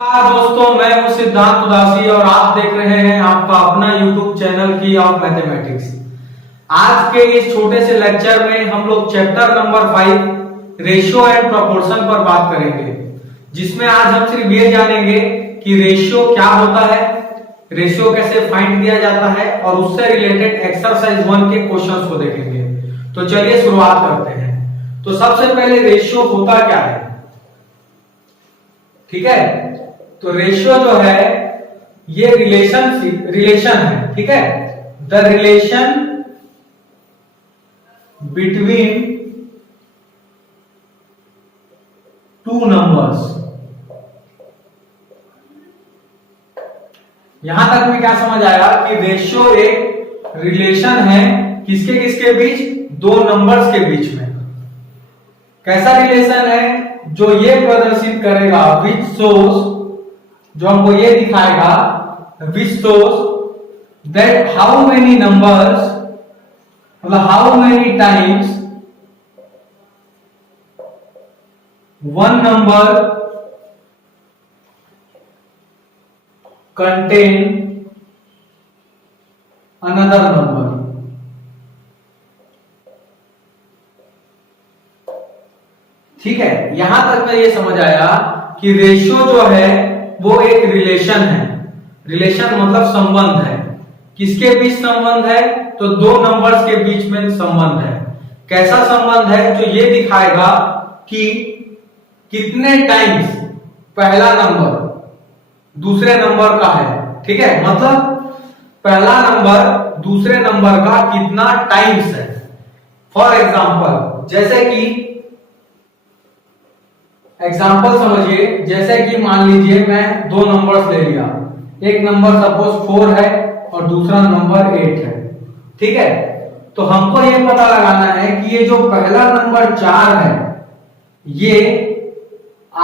दोस्तों, मैं हूं सिद्धांत उदासी और आप देख रहे हैं आपका अपना YouTube चैनल की ऑफ मैथमेटिक्स। आज के इस छोटे से लेक्चर में हम लोग chapter number 5 ratio and proportion पर बात करेंगे, जिसमें आज हम सिर्फ ये जानेंगे कि रेशियो क्या होता है, रेशियो कैसे फाइंड किया जाता है और उससे रिलेटेड एक्सरसाइज 1 के क्वेश्चंस को देखेंगे। तो चलिए शुरुआत करते हैं। तो सबसे पहले रेशियो होता क्या है, ठीक है। तो रेशियो जो है ये रिलेशन है, ठीक है। The relation between two numbers. यहां तक में क्या समझ आया कि रेशियो एक रिलेशन है किसके किसके बीच, दो नंबर्स के बीच में। कैसा रिलेशन है, जो ये प्रदर्शित करेगा विच शोज, जो हमको ये दिखाएगा which shows that how many numbers, मतलब how many times one number contain another number. ठीक है, यहां तक में ये समझ आया कि रेशियो जो है वो एक रिलेशन है। रिलेशन मतलब संबंध है। किसके बीच संबंध है, तो दो नंबर्स के बीच में संबंध है। कैसा संबंध है, जो ये दिखाएगा कि कितने टाइम्स पहला नंबर दूसरे नंबर का है, ठीक है। मतलब पहला नंबर दूसरे नंबर का कितना टाइम्स है। फॉर एग्जाम्पल, जैसे कि एग्जाम्पल समझिए, जैसे कि मान लीजिए मैं दो नंबर्स ले लिया, एक नंबर सपोज 4 है और दूसरा नंबर 8 है, ठीक है। तो हमको ये पता लगाना है कि ये जो पहला नंबर 4 है ये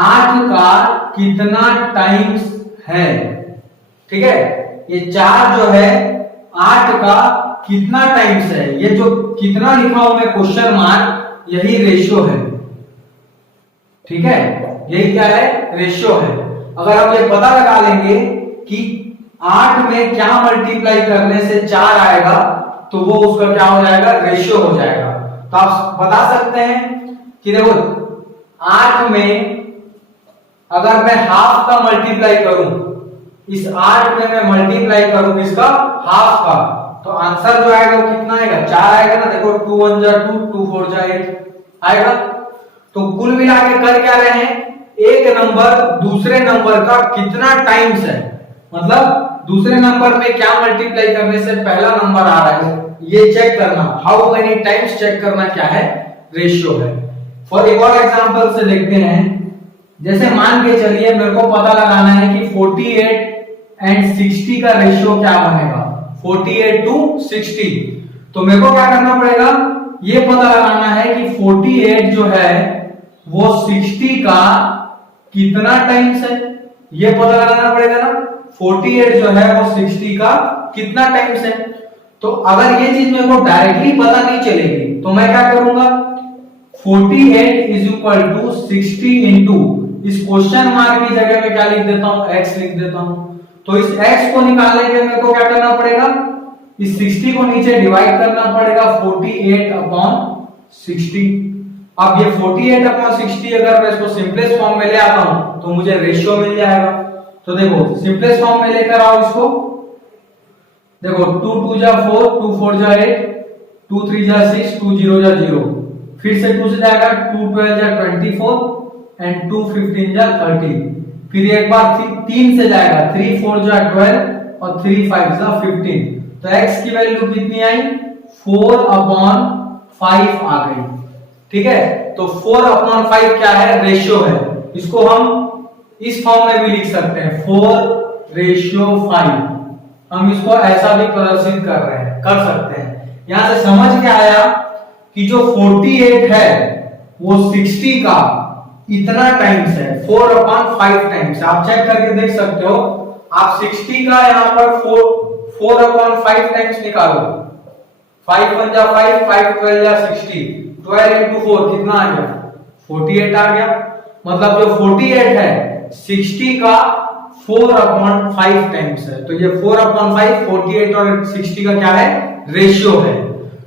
8 का कितना टाइम्स है, ठीक है। ये 4 जो है 8 का कितना टाइम्स है, ये जो कितना लिखा हुआ है क्वेश्चन मार्क, यही रेशियो है, ठीक है। यही क्या है, रेशियो है। अगर आप ये पता लगा लेंगे कि 8 में क्या मल्टीप्लाई करने से 4 आएगा, तो वो उसका क्या हो जाएगा, रेशियो हो जाएगा। तो आप बता सकते हैं कि देखो 8 में अगर मैं हाफ का मल्टीप्लाई करूं, इस 8 में मैं मल्टीप्लाई करूं इसका हाफ का, तो आंसर जो आएगा वो कितना आएगा, 4 आएगा ना। देखो 2 1 जा 2, 2 4 जा 8 आएगा। तो कुल मिला के कर क्या रहे हैं, एक नंबर दूसरे नंबर का कितना टाइम्स है, मतलब दूसरे नंबर में क्या मल्टीप्लाई करने से पहला नंबर आ रहा है, ये चेक करना, हाउ मेनी टाइम्स चेक करना क्या है, रेशियो है। फॉर एक और एग्जांपल से देखते हैं। जैसे मान के चलिए मेरे को पता लगाना है कि 48 एंड 60 का रेशियो क्या बनेगा, 48 to 60। तो मेरे को क्या करना पड़ेगा, ये पता लगाना है कि 48 जो है वो 60 का कितना टाइम्स है, ये पता लगाना पड़ेगा ना। 48 जो है वो 60 का कितना टाइम्स है। तो अगर ये चीज मेरे को डायरेक्टली पता नहीं चलेगी तो मैं क्या करूंगा, 48 इज इक्वल टू 60 इंटू, इस क्वेश्चन मार्क की जगह में क्या लिख देता हूं, x लिख देता हूं। तो इस x को निकालने के लिए मेरे को क्या करना पड़ेगा, इस 60 को नीचे डिवाइड करना पड़ेगा 48 अपॉन 60। अब ये 48 अपॉन 60 अगर मैं इसको सिंपलेस्ट फॉर्म में ले आता हूं तो मुझे रेशियो मिल जाएगा। तो देखो सिंपलेस्ट फॉर्म में लेकर आओ इसको, देखो 2 2 जा 4, 2 4 जा 8, 2 3 जा 6, 2 0 जा 0, फिर से 2 से जाएगा 2 12 जा 24 एंड 2 15 जा 30, फिर एक बार 3 से जाएगा 3 4 जा 12 और 3 5 जा 15। तो x की वैल्यू कितनी आई, 4 अपॉन 5 आ गई, ठीक है। तो 4 अपॉन 5 क्या है, रेशियो है। इसको हम इस फॉर्म में भी लिख सकते हैं, 4:5। हम इसको ऐसा भी प्रदर्शित कर सकते हैं। यहां से समझ के आया कि जो 48 है वो 60 का इतना टाइम्स है, 4 अपॉन 5 टाइम्स। आप चेक करके देख सकते हो, आप 60 का यहां पर 4 अपॉन 5 टाइम्स निकालो, 5 1 जा 5, 5 12 जा 60, 12 into 4 कितना आ गया, 48 आ गया। मतलब जो 48 है 60 का 4/5 टाइम्स है। तो ये 4/5 48 और 60 का क्या है, रेशियो है।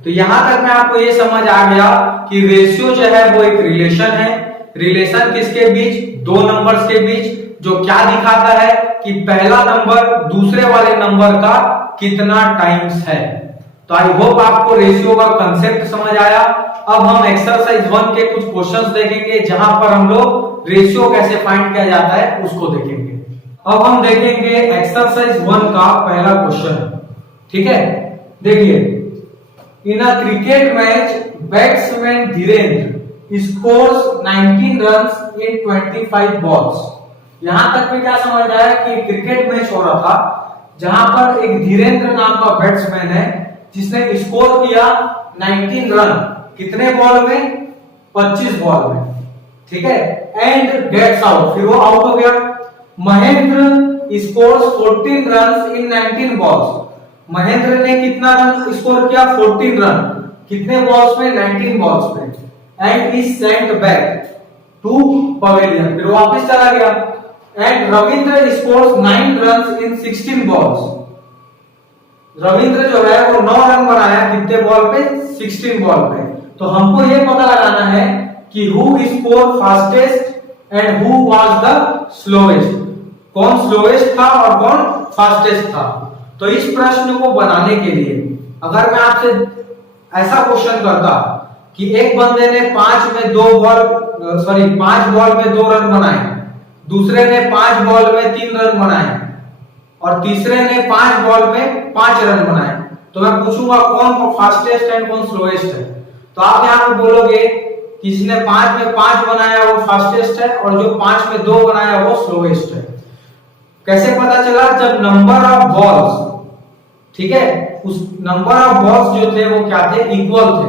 तो यहां तक में आपको ये समझ आ गया कि रेशियो जो है वो एक रिलेशन है। रिलेशन किसके बीच, दो नंबर्स के बीच, जो क्या दिखाता है कि पहला नंबर दूसरे वाले नंबर का कितना टाइम्स है। तो आई होप आपको रेशियो का कंसेप्ट समझ आया। अब हम एक्सरसाइज 1 के कुछ क्वेश्चंस देखेंगे जहां पर हम लोग रेशियो कैसे फाइंड किया जाता है उसको देखेंगे। अब हम देखेंगे एक्सरसाइज 1 का पहला क्वेश्चन, ठीक है। देखिए, in a cricket match batsman Dhirendra scores 19 runs in 25 balls. यहां तक में क्या समझ आया कि क्रिकेट मैच हो रहा था जहां पर एक धीरेन्द्र नाम का बैट्समैन है जिसने स्कोर किया 19 रन, कितने बॉल में, 25 बॉल में, ठीक है। एंड गेट्स आउट, फिर वो आउट हो गया। Mahendra scores 14 run in 19 balls. Mahendra ने कितना रन स्कोर किया, 14 रन, कितने बॉल्स में, 19 बॉल्स में। And is sent back to pavilion, फिर वापस चला गया। And Ravindra scores 9 run in 16 balls. Ravindra जो है वो 9 रन बनाया, कितने बॉल पे, 16 बॉल पे। तो हमको ये पता लगाना है कि who score fastest and who was the slowest, कौन स्लोएस्ट था और कौन फास्टेस्ट था। तो इस प्रश्न को बनाने के लिए अगर मैं आपसे ऐसा क्वेश्चन करता कि एक बंदे ने 5 बॉल में 2 रन बनाए, दूसरे ने 5 बॉल में 3 रन बनाए और तीसरे ने 5 बॉल में 5 रन बनाए, तो मैं पूछूंगा कौन फास्टेस्ट एंड कौन स्लोएस्ट है। तो आप यहां पे बोलोगे किसने 5 में 5 बनाया वो फास्टेस्ट है और जो 5 में 2 बनाया वो स्लोएस्ट है। कैसे पता चला, जब नंबर ऑफ बॉल्स, ठीक है, उस नंबर ऑफ बॉल्स जो थे वो क्या थे, इक्वल थे।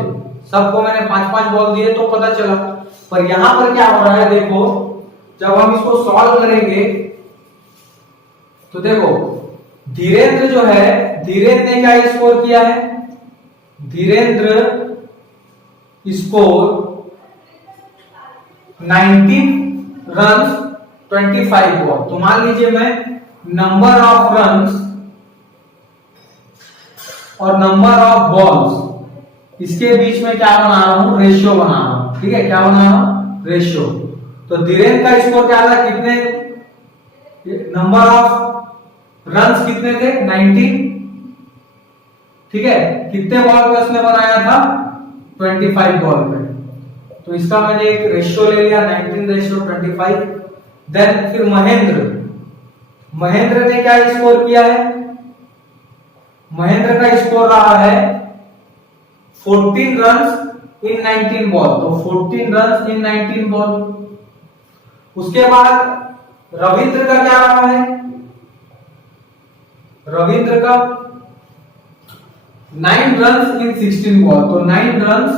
सबको मैंने 5-5 बॉल दिए तो पता चला। पर यहां पर क्या हो रहा है, देखो जब हम इसको सॉल्व करेंगे तो देखो धीरेन्द्र जो है, धीरेन्द्र ने क्या स्कोर किया है, धीरेन्द्र स्कोर 19 रन्स 25 बॉल। तो मान लीजिए मैं नंबर ऑफ रन्स और नंबर ऑफ बॉल्स इसके बीच में क्या बना रहा हूं, रेशियो बना रहा हूं, ठीक है। क्या बना रहा हूं, रेशियो। तो धीरेन्द्र का स्कोर क्या था, कितने, नंबर ऑफ रन्स कितने थे, 19, ठीक है। कितने बॉल पे उसने बनाया था, 25 बॉल पे। तो इसका मैंने एक रेशियो ले लिया, 19:25। देन फिर महेंद्र ने क्या स्कोर किया है, महेंद्र का स्कोर रहा है 14 रन्स इन 19 बॉल। तो 14 रन्स इन 19 बॉल। उसके बाद रविंद्र का क्या रहा है, रविंद्र का 9 रन्स इन 16 बॉल। तो 9 रन्स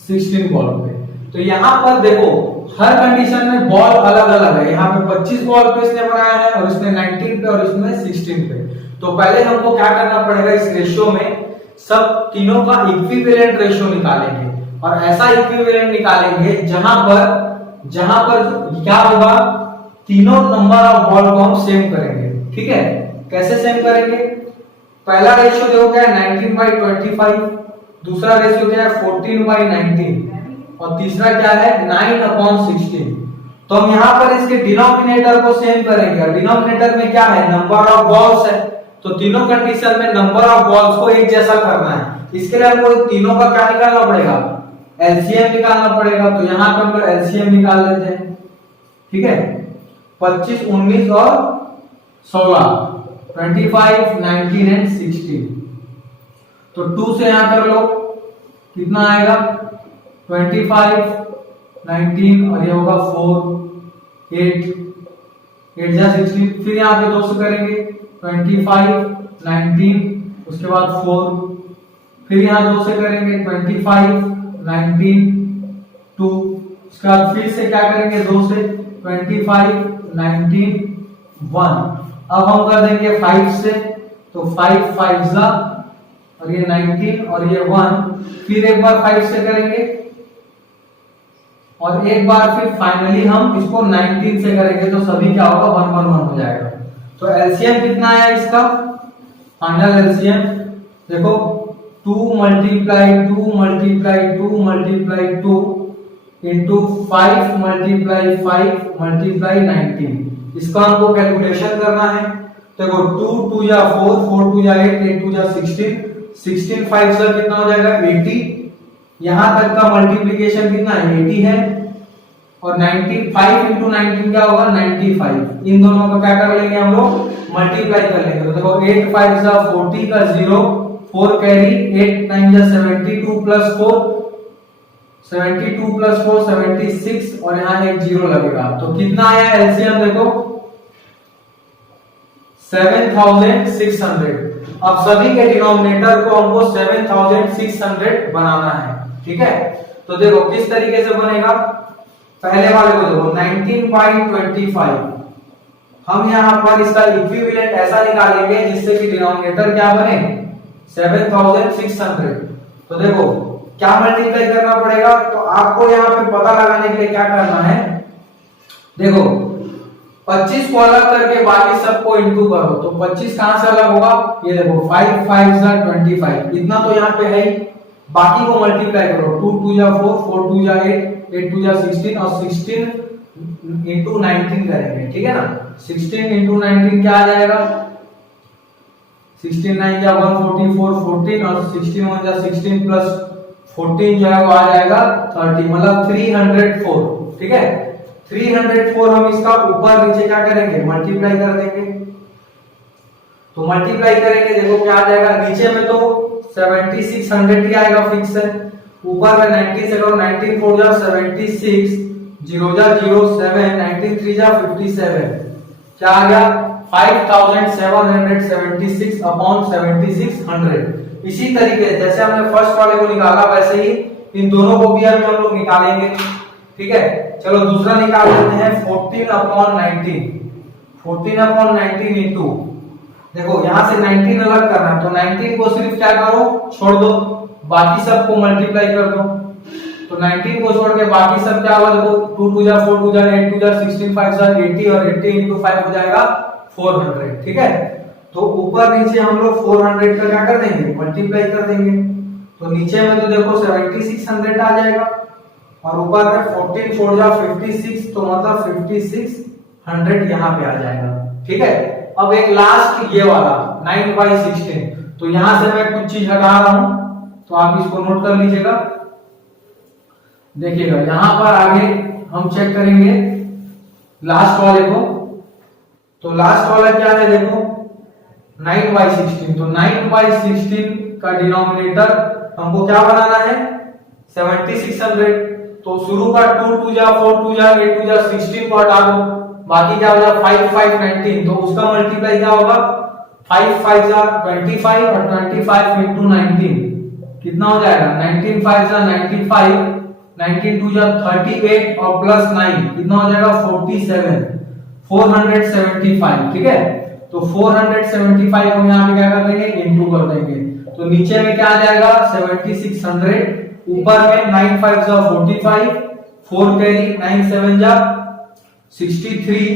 16 बॉल पे। तो यहां पर देखो हर कंडीशन में बॉल अलग अलग है। यहाँ पे 25 बॉल पे इसने बनाया है और इसने 19 पे और इसमें 16 पे। तो पहले हमको क्या करना पड़ेगा, इस रेशियो में सब तीनों का इक्विवेलेंट रेशियो निकालेंगे और ऐसा इक्विवेलेंट निकालेंगे जहां पर क्या होगा, तीनों नंबर ऑफ बॉल को हम सेम करेंगे, ठीक है। कैसे सेम करेंगे, पहला रेशियो देखो क्या है, 19/25, दूसरा रेशियो क्या है, 14/19 और तीसरा क्या है, 9/16। तो हम यहाँ पर इसके डिनोमिनेटर को सेम करेंगे और डिनोमिनेटर में क्या है, नंबर ऑफ बॉल्स है। तो तीनों कंडीशन में नंबर ऑफ बॉल्स को एक जैसा करना है। इसके लिए हमको तीनों का क्या निकालना पड़ेगा, एलसीएम निकालना पड़ेगा। तो यहाँ पर हम लोग एलसीएम निकाल लेते हैं, ठीक है। 25, 19 और 16, 25, 19 एंड 16। तो 2 से यहां कर लो, कितना आएगा, 25, 19 और ये होगा 4, 8, 8 जा 16। फिर यहाँ पे 2 से करेंगे, 25, 19, उसके बाद 4, फिर यहाँ 2 से करेंगे, 25, 19, 2, उसके बाद फिर से क्या करेंगे, 2 से 25, 19, 1। अब हम कर देंगे 5 से, तो 5, 5 जा और ये 19 और ये 1। फिर एक बार 5 से करेंगे, और एक बार फिर फाइनली हम इसको 19 से करेंगे तो सभी क्या होगा 111 हो जाएगा। तो एलसीएम कितना है इसका, फाइनल एलसीएम देखो 2 multiply 2 multiply 2 multiply 2 into 5 multiply 5 multiply 19। इसका हमको कैलकुलेशन करना है। देखो 2 2 या 4 4 2 या 8 8 2 या 16 16 5 से कितना हो जाएगा 80। यहां तक का मल्टीप्लिकेशन कितना है 80 है और 95 इंटू 19 क्या होगा 95। इन दोनों को क्या कर लेंगे हम लोग मल्टीप्लाई कर लेंगे। तो देखो 8 5 जा 40 का 0 4 कैरी 8 9 जा 72 प्लस 4 72 प्लस 4 76 और यहाँ एक 0 लगेगा। तो कितना आया एलसीएम देखो 7600। अब सभी के डिनोमिनेटर को हमको 7600 बनाना है, ठीक है। तो देखो किस तरीके से बनेगा, पहले वाले को देखो 19/25। हम यहाँ पर इसका इक्विवेलेंट ऐसा निकालेंगे जिससे कि डिनोमिनेटर क्या बने 7600। तो देखो क्या मल्टीप्लाई करना पड़ेगा, तो आपको यहाँ पे पता लगाने के लिए क्या करना है, देखो 25 को अलग करके बाकी सबको इंटू करो। तो 25 कहां से अलग होगा, ये देखो 5 5 जा 25 इतना तो यहाँ पे है ही। बाकी को मल्टीप्लाई करो 2 2 जा 4 4 2 जा 8 8 2 जा 16 और 16 इंटू 19 करेंगे, ठीक है ना। 16 इंटू 19 क्या आ जाएगा 16 9 जा 144 14 और 16 1 जा 16 प्लस 14 जो है वो आ जाएगा 30 मतलब 304, ठीक है। 304 हम इसका ऊपर नीचे क्या करेंगे मल्टीप्लाई कर देंगे। तो मल्टीप्लाई करेंगे देखो क्या आ जाएगा, नीचे में तो 7600 ही आएगा फिक्स है, ऊपर में 19 से करो 19 4 जा 76 0 जा 0 7 19 3 जा 57 क्या आ गया 5776 अपॉन 7600। इसी तरीके जैसे हमने फर्स्ट वाले को निकाला वैसे ही इन दोनों को भी हम लोग निकालेंगे, ठीक है। चलो दूसरा निकाल लेते हैं 14/19 14/19 इंटू देखो यहां से 19 अलग करना है तो 19 को सिर्फ क्या करो छोड़ दो, बाकी सबको मल्टीप्लाई कर दो। तो 19 को छोड़ के बाकी सब क्या होगा देखो 2 2 जा 4 2 जा 8 2 जा 16 5 जा 80 और 80 इंटू 5 हो जाएगा 400, ठीक है। तो ऊपर नीचे हम लोग 400 का क्या कर देंगे मल्टीप्लाई कर देंगे। तो नीचे में तो देखो 7600 आ जाएगा और ऊपर में 14 4 जा 56 तो मतलब 5600 यहाँ पे आ जाएगा, ठीक है। अब एक लास्ट ये वाला 9/16 तो यहां से मैं कुछ चीज हटा रहा हूं तो आप इसको नोट कर लीजिएगा। देखिएगा यहां पर आगे हम चेक करेंगे लास्ट वाले को। तो लास्ट वाला क्या है देखो 9/16 तो 9/16 का डिनोमिनेटर हमको क्या बनाना है 7600। तो शुरू का 2 2 जा 4 2 जा 8 2 जा 16 को हटा दो, बाकी क्या हो जाएगा 5 5 19 तो उसका मल्टीप्लाई क्या होगा 5 5 जा 25 और 25 इंटू 19 कितना हो जाएगा 19 5 जा 95 19 2 जा 38 और प्लस 9 कितना हो जाएगा 47 475, ठीक है। तो 475 हम यहाँ पे क्या कर देंगे इंटू कर देंगे। तो नीचे में क्या आ जाएगा 7600, ऊपर में 9 5 जा 45 4 कैरी 9 7 जा 63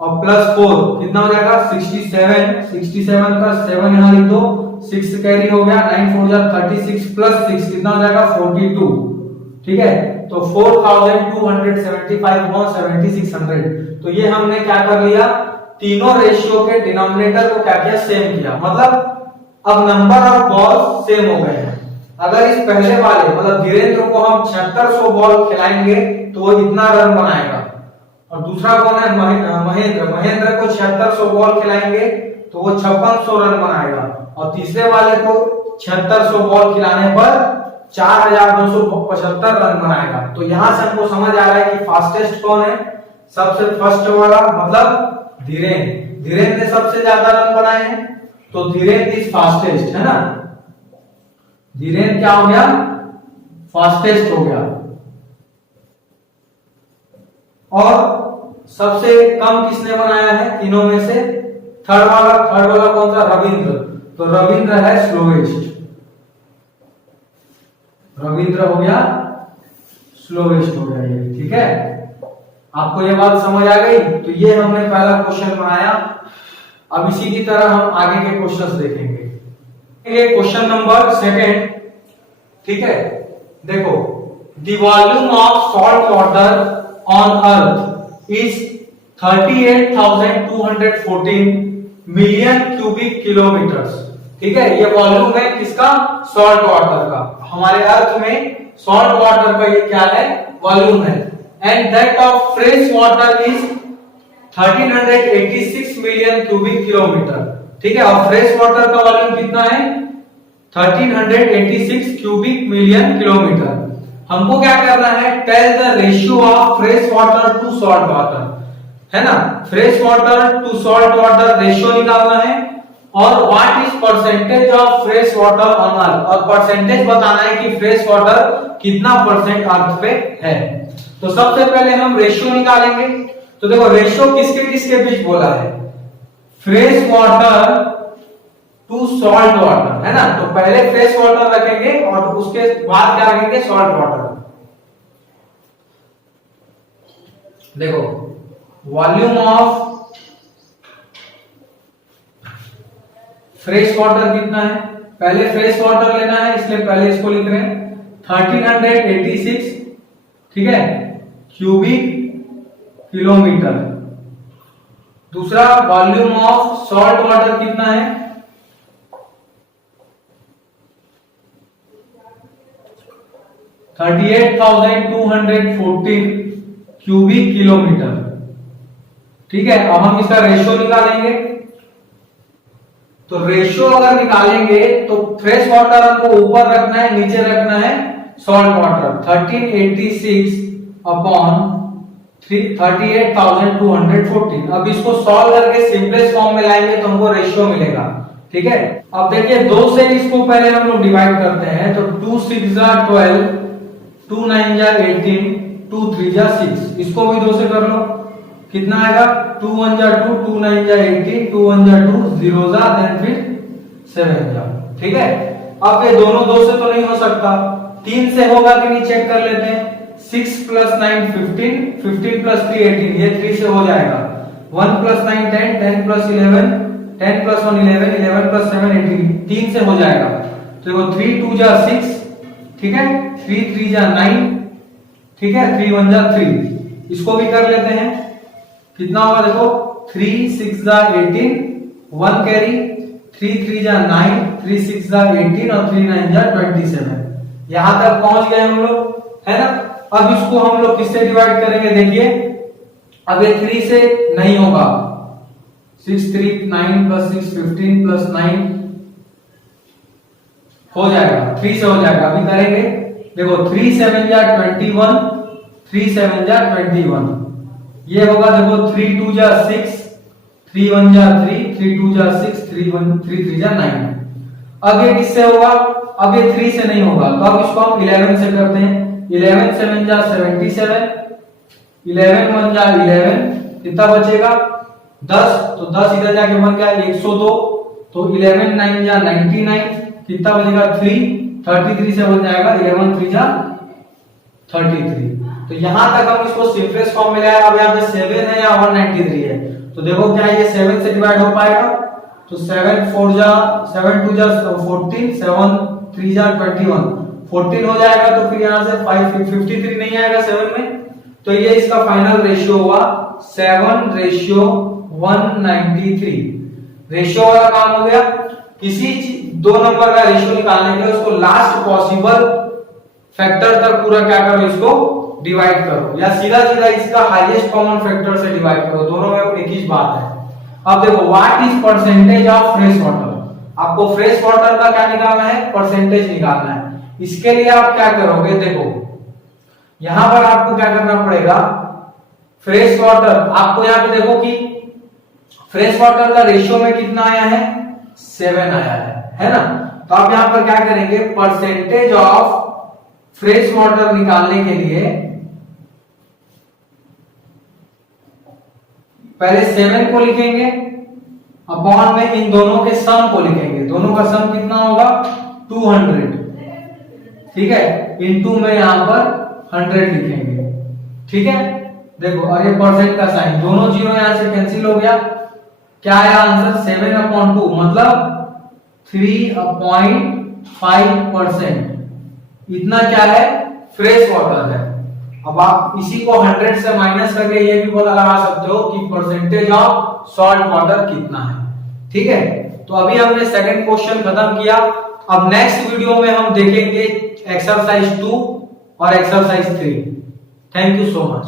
और प्लस 4 कितना हो जाएगा 67 67 का 7 यहाँ लिख दो 6 कैरी हो गया 9 4 जा 36 प्लस 6 कितना हो जाएगा 42, ठीक है। तो 4275 अपॉन 7600। तो ये हमने क्या कर लिया तीनों रेशियो के डिनोमिनेटर को क्या किया सेम किया, मतलब अब नंबर ऑफ बॉल सेम हो गए हैं। अगर इस पहले वाले मतलब धीरेन्द्र को हम 7600 बॉल खिलाएंगे तो वो इतना रन बनाएगा और दूसरा कौन है महेंद्र को 7600 बॉल खिलाएंगे तो वो 5600 रन बनाएगा और तीसरे वाले को 7600 बॉल खिलाने पर 4275 रन बनाएगा। तो यहां से हमको समझ आ रहा है कि फास्टेस्ट कौन है, सबसे फर्स्ट वाला मतलब धीरेन्द्र ने सबसे ज्यादा रन बनाए हैं तो धीरेन्द्र इज फास्टेस्ट है ना, धीरेन्द्र क्या हो गया फास्टेस्ट हो गया। और सबसे कम किसने बनाया है तीनों में से, थर्ड वाला कौन सा रविंद्र, तो रविंद्र है स्लोएस्ट, रविंद्र हो गया स्लोवेस्ट हो गया ये, ठीक है। आपको ये बात समझ आ गई? तो ये हमने पहला क्वेश्चन बनाया। अब इसी की तरह हम आगे के क्वेश्चंस देखेंगे। ये क्वेश्चन नंबर सेकंड, ठीक है। देखो, the volume of salt water on earth is 38,214 million cubic kilometres, ठीक है। ये वॉल्यूम है किसका? सॉल्ट वाटर का। हमारे अर्थ में सॉल्ट वाटर का ये क्या है? वॉल्यूम है। And that of fresh water is 1386 million cubic kilometre, ठीक है। और फ्रेश वाटर का वॉल्यूम कितना है? 1386 क्यूबिक मिलियन किलोमीटर। हमको क्या करना है? Tell the ratio of fresh water to salt water, है ना। Fresh water to salt water ratio निकालना है। और what is percentage of fresh water on earth, और परसेंटेज बताना है कि फ्रेश वाटर कितना परसेंट अर्थ पे है। तो सबसे पहले हम रेशियो निकालेंगे। तो देखो, रेशियो किसके किसके बीच बोला है? Fresh water to salt water, है ना। तो पहले फ्रेश वाटर रखेंगे और उसके बाद क्या रखेंगे? Salt water. देखो, वॉल्यूम ऑफ फ्रेश वाटर कितना है? पहले फ्रेश वाटर लेना है, इसलिए पहले इसको लिख रहे हैं 1386, ठीक है, क्यूबिक किलोमीटर। दूसरा, वॉल्यूम ऑफ सॉल्ट वाटर कितना है? 38,214 क्यूबिक किलोमीटर, ठीक है। अब हम इसका रेशियो निकालेंगे। तो रेशियो अगर निकालेंगे तो फ्रेश वाटर हमको ऊपर रखना है, नीचे रखना है सॉल्ट वाटर। 1386 अपॉन 38,214। अब इसको सॉल्व करके सिंपलेस्ट फॉर्म में लाएंगे तो हमको रेशियो मिलेगा, ठीक है। अब देखिए, 2 से इसको पहले हम लोग डिवाइड करते हैं। तो 2 6 जा 12, 2 9 जा 18, 2 3 जा 6। इसको भी 2 से कर लो, कितना आएगा? 2 1 जा 2, 2 9 जा 18, 2 1 जा 2, 0 जा, देन फिर 7 जा, ठीक है। अब ये दोनों 2 से तो नहीं हो सकता, 3 से होगा कि नहीं चेक कर लेते हैं। 6 + 9 15, 15 + 3 18, ये 3 से हो जाएगा। 1 + 9 10, 10 + 11, 10 + 1 11, 11 + 7 18, 3 से हो जाएगा। तो देखो, 3 2 जा 6, ठीक है, 3 3 जा 9, ठीक है, 3 1 जा 3। इसको भी कर लेते हैं, कितना होगा? देखो, 3 6 जा 18, 1 कैरी, 3 3 जा 9, 3 6 जा 18 और 3 9 जा 27। यहां तक पहुंच गए हम लोग, है ना। अब इसको हम लोग किससे डिवाइड करेंगे? देखिए, अब ये 3 से नहीं होगा। 6 3 9 + 6 15 + 9 हो जाएगा, 3 से हो जाएगा। अभी करेंगे, देखो, 3 7 जा 21, 3 7 जा 21, ये होगा। देखो, 3 2 जा 6, 3 1 जा 3, 3 2 जा 6, 3 1 3 3 जा 9। अब ये किससे होगा? अब ये 3 से नहीं होगा, तो अब इसको हम 11 से करते हैं। 11 7 जा 77, 11 1 जा 11, कितना बचेगा? 10। तो 10 इधर जाके बन गया 102। तो 11 9 जा 99, कितना बचेगा? 3। 33 से बन जाएगा 11 3 जा 33। तो यहां तक हम इसको सिंपलेस्ट फॉर्म में लाए। अब यहाँ पे 7 है या 193 है, तो देखो क्या ये 7 से डिवाइड हो पाएगा? तो 7 4 जा 7 2 जा 14, 7 3 जा 21, 14 हो जाएगा। तो फिर यहाँ से 53 नहीं आएगा 7 में, तो ये इसका फाइनल रेशियो हुआ 7:193। रेशियो वाला काम हो गया। किसी 2 नंबर का रेशियो निकालने के लिए उसको लास्ट पॉसिबल फैक्टर तक पूरा क्या करो? इसको डिवाइड करो, या सीधा सीधा इसका हाईएस्ट कॉमन फैक्टर से डिवाइड करो। दोनों में एक ही बात है। अब देखो, what is percentage of fresh water? आपको फ्रेश वाटर का क्या निकालना है? परसेंटेज निकालना है। इसके लिए आप क्या करोगे? देखो, यहां पर आपको क्या करना पड़ेगा? फ्रेश वाटर, आपको यहां पे देखो कि फ्रेश वाटर का रेशियो में कितना आया है? 7 आया है ना। तो आप यहां पर क्या करेंगे? परसेंटेज ऑफ फ्रेश वाटर निकालने के लिए पहले 7 को लिखेंगे, अपॉन में इन दोनों के सम को लिखेंगे। दोनों का सम कितना होगा? 200, ठीक है, इनटू में यहां पर 100 लिखेंगे। ठीक है, देखो और ये परसेंट का साइन, दोनों जीरो यहां से कैंसिल हो गया। क्या आया आंसर? 7/2 मतलब 3.5%। इतना क्या है? फ्रेश वाटर है। अब आप इसी को 100 से माइनस करके ये भी पता लगा सकते हो कि परसेंटेज ऑफ सॉल्ट वाटर कितना है। ठीक है, तो अभी हमने सेकंड क्वेश्चन खत्म किया। अब नेक्स्ट वीडियो में हम देखेंगे एक्सरसाइज 2 और exercise 3। Thank you so much.